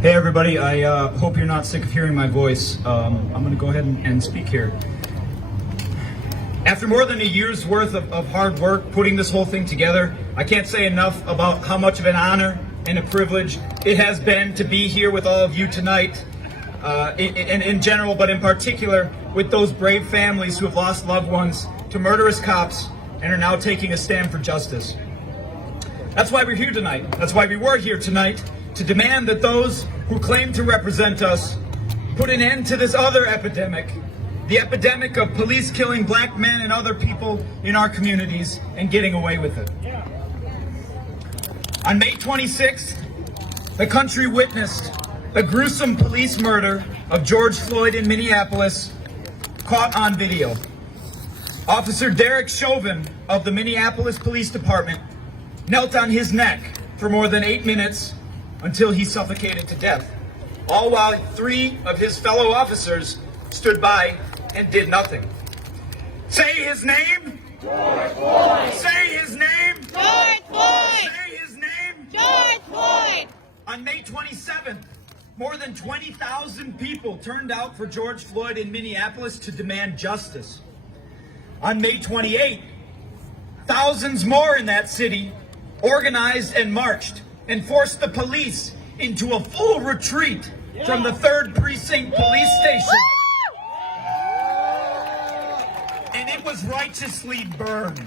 Hey everybody, I hope you're not sick of hearing my voice. I'm going to go ahead and speak here. After more than a year's worth of hard work putting this whole thing together, I can't say enough about how much of an honor and a privilege it has been to be here with all of you tonight, in general, but in particular with those brave families who have lost loved ones to murderous cops and are now taking a stand for justice. That's why we're here tonight. That's why we were here tonight, to demand that those who claim to represent us put an end to this other epidemic, the epidemic of police killing black men and other people in our communities and getting away with it. On May 26th, the country witnessed the gruesome police murder of George Floyd in Minneapolis, caught on video. Officer Derek Chauvin of the Minneapolis Police Department knelt on his neck for more than 8 minutes until he suffocated to death, all while 3 of his fellow officers stood by and did nothing. Say his name. George Floyd. Say his name. George Floyd. Say his name. George Floyd. On May 27th, more than 20,000 people turned out for George Floyd in Minneapolis to demand justice. On May 28th, thousands more in that city organized and marched and forced the police into a full retreat from the 3rd Precinct Police Station. And it was righteously burned.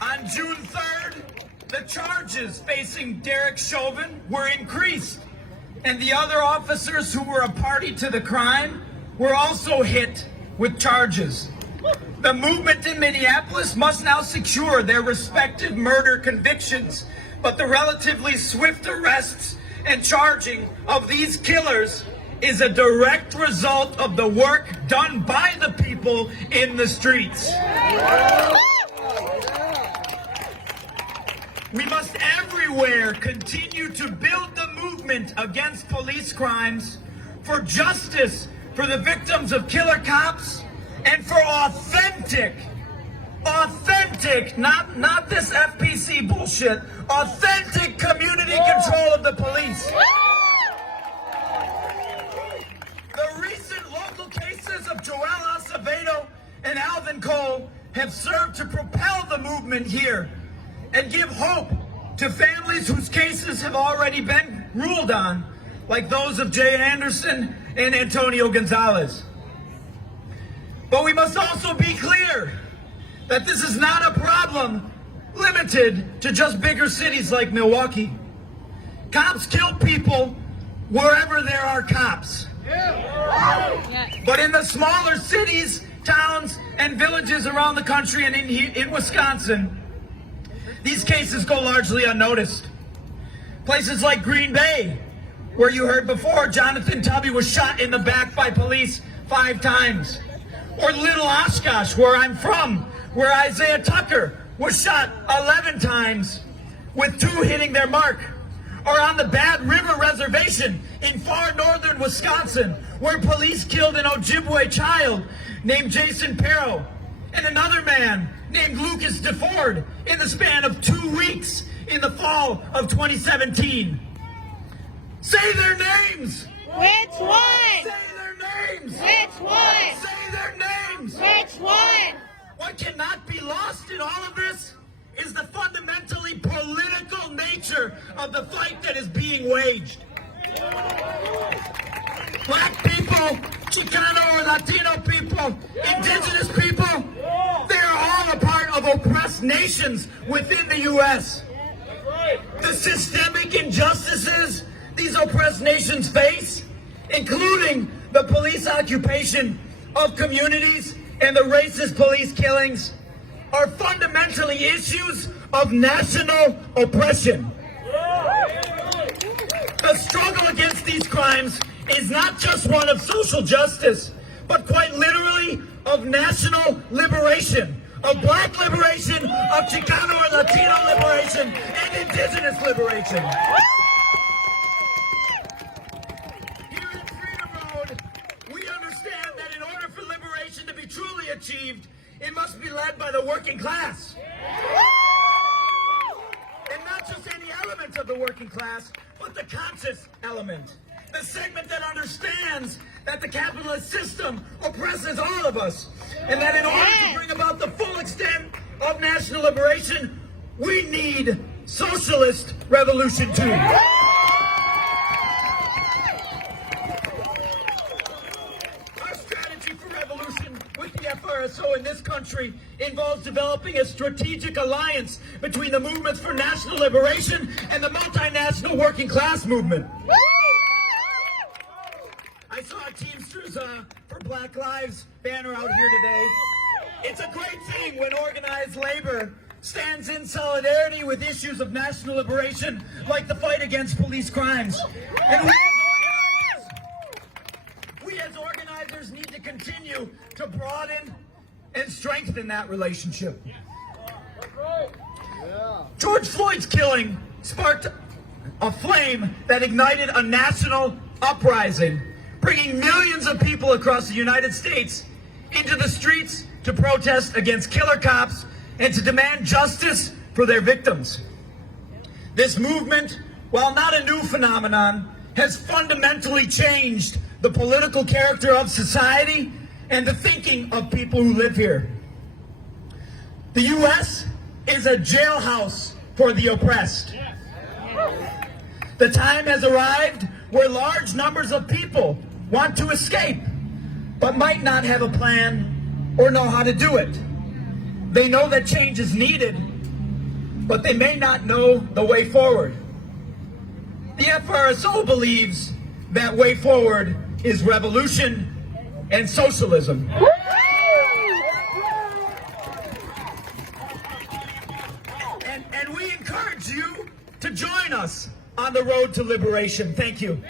On June 3rd, the charges facing Derek Chauvin were increased, and the other officers who were a party to the crime were also hit with charges. The movement in Minneapolis must now secure their respective murder convictions, but the relatively swift arrests and charging of these killers is a direct result of the work done by the people in the streets. We must everywhere continue to build the movement against police crimes, for justice for the victims of killer cops, and for authentic, not this FPC bullshit, authentic community control of the police. The recent local cases of Joel Acevedo and Alvin Cole have served to propel the movement here and give hope to families whose cases have already been ruled on, like those of Jay Anderson and Antonio Gonzalez. But we must also be clear that this is not a problem limited to just bigger cities like Milwaukee. Cops kill people wherever there are cops. But in the smaller cities, towns, and villages around the country and in Wisconsin, these cases go largely unnoticed. Places like Green Bay, where you heard before Jonathan Tubby was shot in the back by police 5 times. Or Little Oshkosh, where I'm from, where Isaiah Tucker was shot 11 times, with 2 hitting their mark. Or on the Bad River Reservation in far northern Wisconsin, where police killed an Ojibwe child named Jason Perro, and another man named Lucas DeFord in the span of 2 weeks in the fall of 2017. Say their names! Which one? Say their names! Which one? Say their names! Which one? What cannot be lost in all of this is the fundamentally political nature of the fight that is being waged. Black people, Chicano or Latino people, indigenous people, they are all a part of oppressed nations within the U.S. The systemic injustices these oppressed nations face, including the police occupation of communities and the racist police killings, are fundamentally issues of national oppression. The struggle against these crimes is not just one of social justice, but quite literally of national liberation, of black liberation, of Chicano and Latino liberation, and indigenous liberation. Here in Freedom Road, we understand that in order for liberation to be truly achieved, it must be led by the working class. And not just any element of the working class, but the conscious element. The segment that understands that the capitalist system oppresses all of us, and that in order to bring about the full extent of national liberation, we need socialist revolution too. Our strategy for revolution with the FRSO in this country involves developing a strategic alliance between the movements for national liberation and the multinational working class movement. I saw a Teamsters for Black Lives banner out here today. It's a great thing when organized labor stands in solidarity with issues of national liberation, like the fight against police crimes. And we as organizers need to continue to broaden and strengthen that relationship. George Floyd's killing sparked a flame that ignited a national uprising, bringing millions of people across the United States into the streets to protest against killer cops and to demand justice for their victims. This movement, while not a new phenomenon, has fundamentally changed the political character of society and the thinking of people who live here. The U.S. is a jailhouse for the oppressed. The time has arrived where large numbers of people want to escape, but might not have a plan or know how to do it. They know that change is needed, but they may not know the way forward. The FRSO believes that way forward is revolution and socialism. And we encourage you to join us on the road to liberation. Thank you.